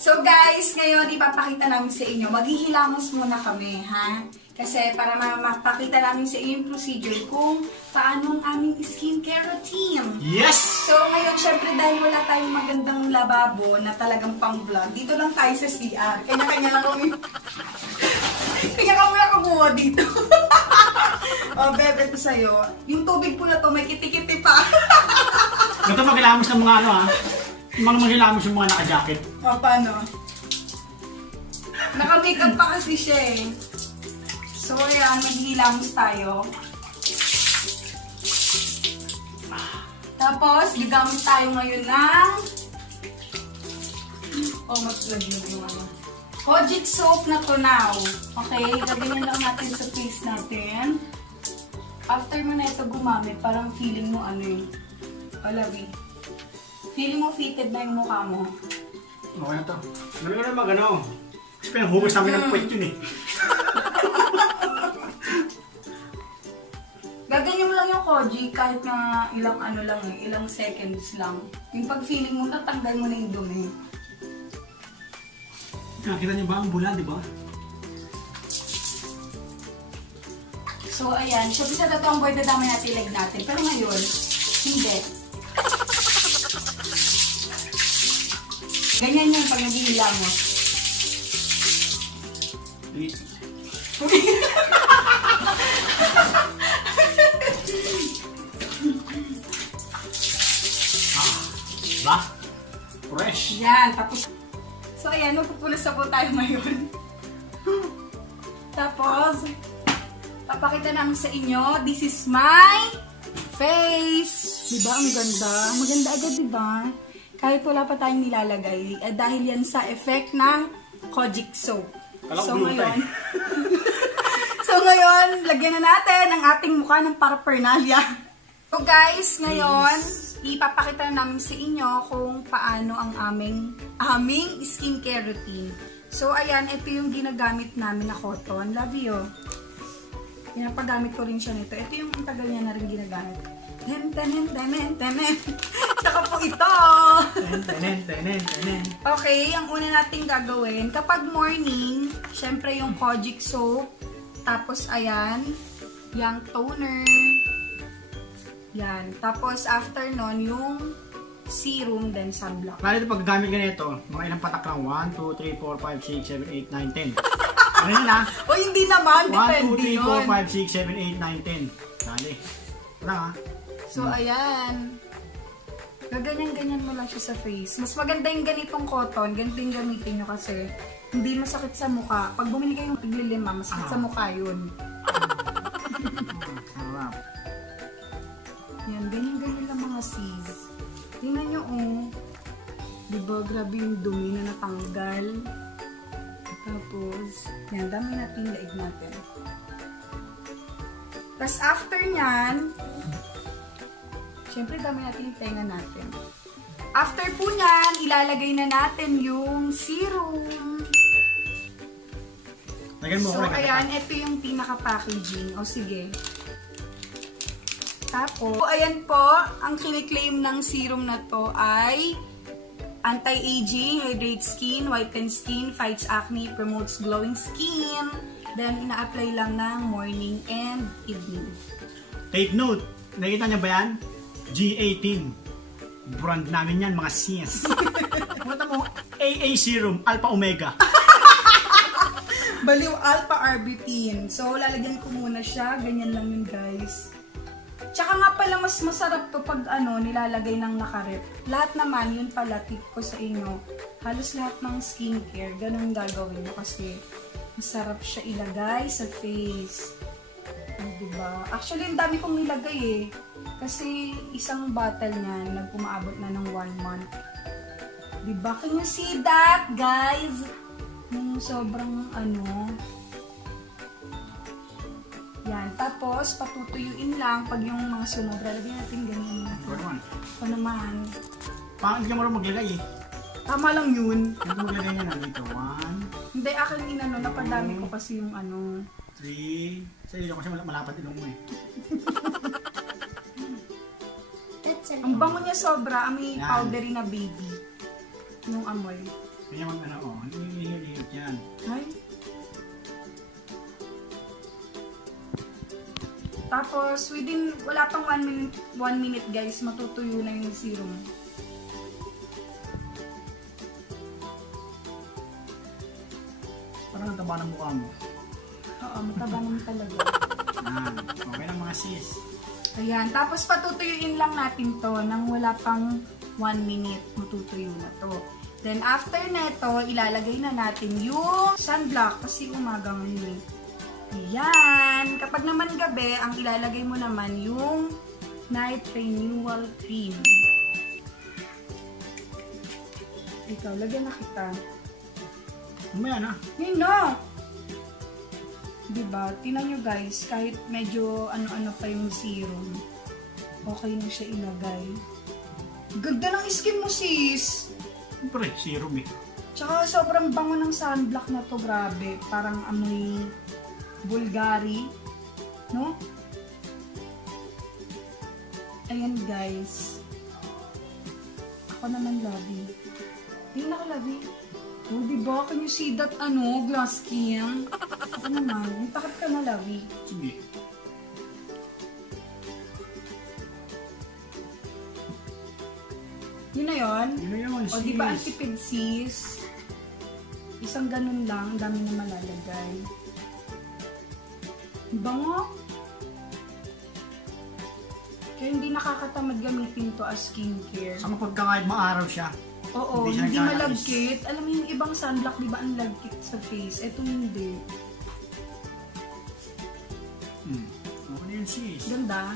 So guys, ngayon ipapakita namin sa inyo. Maghihilamos muna kami, ha? Kasi para mapakita namin sa inyo yung procedure kung paano ang aming skincare routine. Yes! So ngayon, syempre dahil wala tayong magandang lababo na talagang pang-vlog, dito lang tayo sa CR. Kanya-kanya lang kami. Kanya kami nakabuha dito. Oh, bebe, ito sa'yo. Yung tubig po na to, may kiti-kiti pa. Ito maghilamos ng mga ano ha. Yung mga maghilamos yung mga naka-jacket. O, paano? Naka-makeup pa kasi siya eh. So, yan, maghihilamos tayo. Tapos, gagamit tayo ngayon ng mas lagyan yung ano. Kojic soap na to now. Okay, gaganyan lang natin sa face natin. After mo na ito gumamit, parang feeling mo ano yung alawi. Feeling mo fitted na yung mukha mo. Okay na to. Galing ko na mag-ano. Kasi pinanghugas namin ng puwet yun eh. Gaganyan mo lang yung koji kahit na ilang ano lang eh, ilang seconds lang. Yung pag feeling mo, tatanggal mo na yung dumi. Nakita niyo ba ang bula, di ba? So, ayan. Siyempre sa totoong boy, dadamay natin leg natin. Pero ngayon, hindi. Ganyan yun pag naghihilamos. Ba? Fresh. Yan. Tapos, so, ayan. Magpupulas na po tayo ngayon. Tapos, papakita namin sa inyo, this is my face. Diba? Ang ganda. Maganda agad, diba? Kahit wala pa tayong nilalagay. Dahil yan sa effect ng Kojic soap. So ngayon, lagyan na natin ang ating mukha ng paraphernalia. So guys, ngayon, ipapakita na namin sa inyo kung paano ang aming skincare routine. So ayan, ito yung ginagamit namin na cotton. Love you. Pinapagamit ko rin siya nito. Ito yung tagal niya na rin ginagamit. Tsaka po ito. Okay, ang una nating gagawin, kapag morning, syempre yung Kojic soap, tapos ayan, yung toner, yan. Tapos after nun, yung serum, then sunblock. Kaya ito pag gamit ganito, mga ilang patak lang, 1, 2, 3, 4, 5, 6, 7, 8, 9, 10. Ano yun ha? O hindi naman, depende 1, 2, 3, yun. 4, 5, 6, 7, 8, 9, 10. Dali. Wala ha? So, ayan. Gaganyan-ganyan mo lang siya sa face. Mas maganda yung ganitong cotton. Ganito yung gamitin nyo kasi hindi masakit sa mukha. Pag bumili kayong tiglilima, masakit sa mukha yun. Sarap. Yan, ganyan-ganyan lang mga sis. Tingnan nyo, oh. Diba, grabe yung dumi na natanggal. Tapos, yan, dami natin laig natin. Tapos, after nyan, syempre, dami natin yung tenga natin. After po nyan, ilalagay na natin yung serum. So, ayan, ito yung pinaka-packaging. O, sige. Tapos, ayan po, ang kiniklaim ng serum na to ay anti-aging, hydrates skin, whitens skin, fights acne, promotes glowing skin. Then, ina-apply lang ng morning and evening. Take note, nakita niyo ba yan? G18. Brand namin yan, mga sis. Punta mo, AA Serum, Alpha Omega. Baliw Alpha Arbutin. So, lalagyan ko muna siya. Ganyan lang yun, guys. Tsaka nga pala, mas masarap to pag nilalagay ng nakarep. Lahat naman, yun pala, tip ko sa inyo. Halos lahat ng skincare, ganun gagawin mo kasi masarap siya ilagay sa face. Diba? Actually, ang dami kong nilagay eh. Kasi isang bottle niya, nagpumaabot na ng 1 month. Diba? Can you see that, guys? Yung sobrang yan. Tapos, patutuyuin lang pag yung mga sunog. Lalagyan natin ganyan. Ito naman. Pangit ka mo rin maglagay eh. Tama lang yun. Ito maglagay niya na dito. 1. Hindi, akin napadami ko kasi yung 3. Sa iyo kasi malapad ilong mo eh. Ang bango niya sobra. May powdery na baby. Yung amoy. Kaya mag ano, oh. Hihilihit yan. Ay. Tapos, within, wala pang 1 minute guys, matutuyo na yung serum. Parang ang taba ng mukha mo. Oo, mataba naman talaga. Yan. Okay lang mga sis. Ayan, tapos patutuyuin lang natin to nang wala pang 1 minute, matutuyo na to. Then, after neto, ilalagay na natin yung sunblock kasi umaga ngayon. Ayan. Kapag naman gabi, ang ilalagay mo naman yung Night Renewal Cream. Ikaw, lagyan na kita. Mamaya na. Yun na! Diba? Tingnan nyo guys, kahit medyo ano-ano pa yung serum, okay na siya ilagay. Ganda ng skin mo, sis! Siyempre, serum eh. Tsaka sobrang bango ng sunblock na to, grabe. Parang amoy Bulgari, no? Ayan guys. Ako naman, Lovey. Tingnan ako, Lovey. Oh, diba? Can you see that, glass skin? Ako naman. May takot ka na, Lovey. Sige. Yun na yun? Yun na yun, O, diba ang tipid, sis? Isang ganun lang, dami na malalagay. Bango. Kaya hindi nakakatamad gamitin to as skincare. Sa mapagkakahit maaraw siya. Oo, hindi malagkit. Alam mo yung ibang sunblock, di ba ang lagkit sa face? Ito hindi. Okay yun sis. Ganda.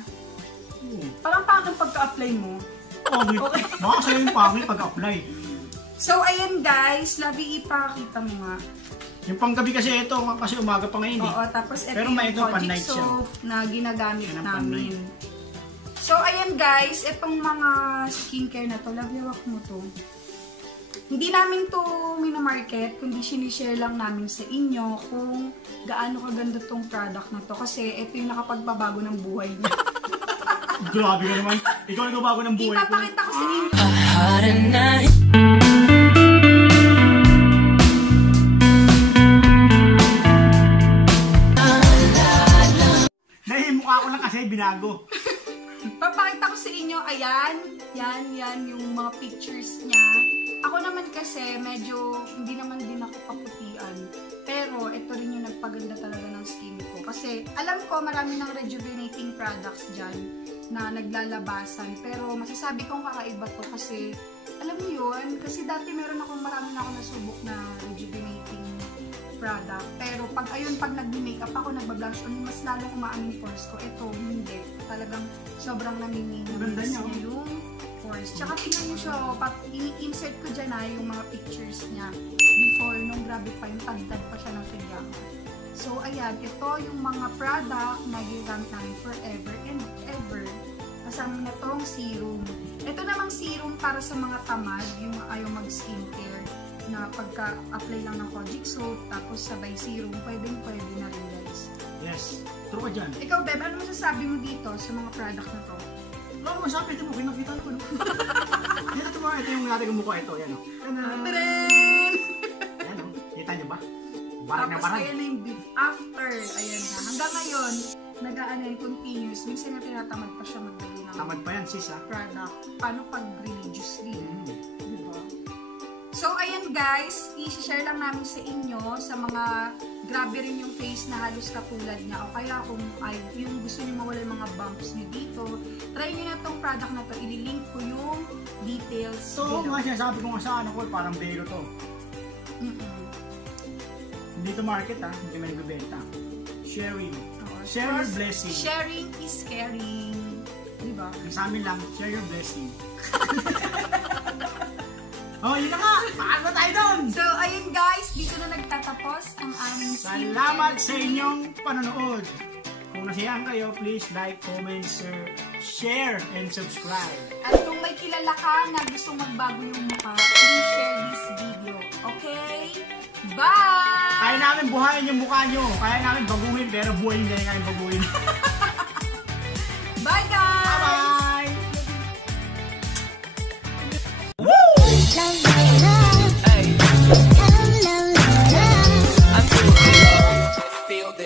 Oo. Parang paano pagka-apply mo? Okay. Baka sa'yo yung pangit pag-apply. So, ayan guys. Lovey, ipakita mo nga. Yung panggabi kasi ito, kasi umaga pa ngayon eh. Oo, tapos ito pero yung Kojic siya. soap na ginagamit yan namin. So, ayan guys, itong mga skincare na to, lagyawak mo to. Hindi namin to minamarket, kundi sinishare lang namin sa inyo kung gaano kaganda tong product na to. Kasi ito yung nakapagpabago ng buhay niya. Grabe ka naman. Ikaw nagbabago ng buhay ko. Ipapakita ko sa inyo. Nahimukha ko lang kasi binago. Papakita ko sa inyo, ayan, yan yung mga pictures niya. Ako naman kasi, medyo, hindi naman din ako kaputian. Pero, ito rin yung nagpaganda talaga ng skin ko. Kasi, alam ko, marami ng rejuvenating products dyan na naglalabasan. Pero, masasabi kong kakaiba to kasi, alam mo yun, kasi dati marami na ako nasubok na rejuvenating product. Pero, pag nag-makeup ako, nagba-blush on, mas lalong umaamin yung pores ko. Ito, hindi. Talagang sobrang namiminis niya yung pores. Tsaka tingnan nyo siya, i-insert ko dyan yung mga pictures niya before, nung grabe pa, yung tagtad pa siya ng tigang. So, ayan, ito yung mga product na gigamit namin forever and ever. Kasama na tong serum. Ito namang serum para sa mga tamad, yung ayaw mag-skincare, na pagka-apply lang ng Kojic soap, tapos sabay serum, pwede na rin guys. Yes, true ka dyan. Ikaw, Beb, ano masasabi mo dito sa mga product na to? Wala ko masabi, ito mo, kinakita ko. Ito yung natin ng mukha, ito, yan o. Tadaan! Yan o, kita nyo ba? Barang na Tapos barang. ayan na yung after, ayan na. Hanggang ngayon, nag-ano yung continuous. Minsan na tinatamad pa siya magdali ng Tamad pa yan, sis ha. product. Paano pag religiously? Diba? So, ayan guys, i-share lang namin sa inyo sa mga grabe rin yung face na halos katulad niya. O kaya kung yung gusto niyo mawala yung mga bumps niyo dito, try niyo na tong product na to. Ililink ko yung details. So, mga sinasabi ko nga sa ano ko, parang bero to. Hindi to market ha, hindi may nagbibenta. Sharing. Share your blessing. Sharing is caring. Diba? Sa amin lang, share your blessing. Oh, yun na nga! Paano tayo doon? So, ayun guys, dito na nagtatapos ang aming Salamat sa inyong panonood. Kung nasiyahan kayo, please like, comment, share, and subscribe. At kung may kilala ka na gustong magbago yung mukha, please share this video. Okay? Bye! Kaya namin buhayin yung mukha nyo. Kaya namin baguhin, pero buhay hindi namin baguhin.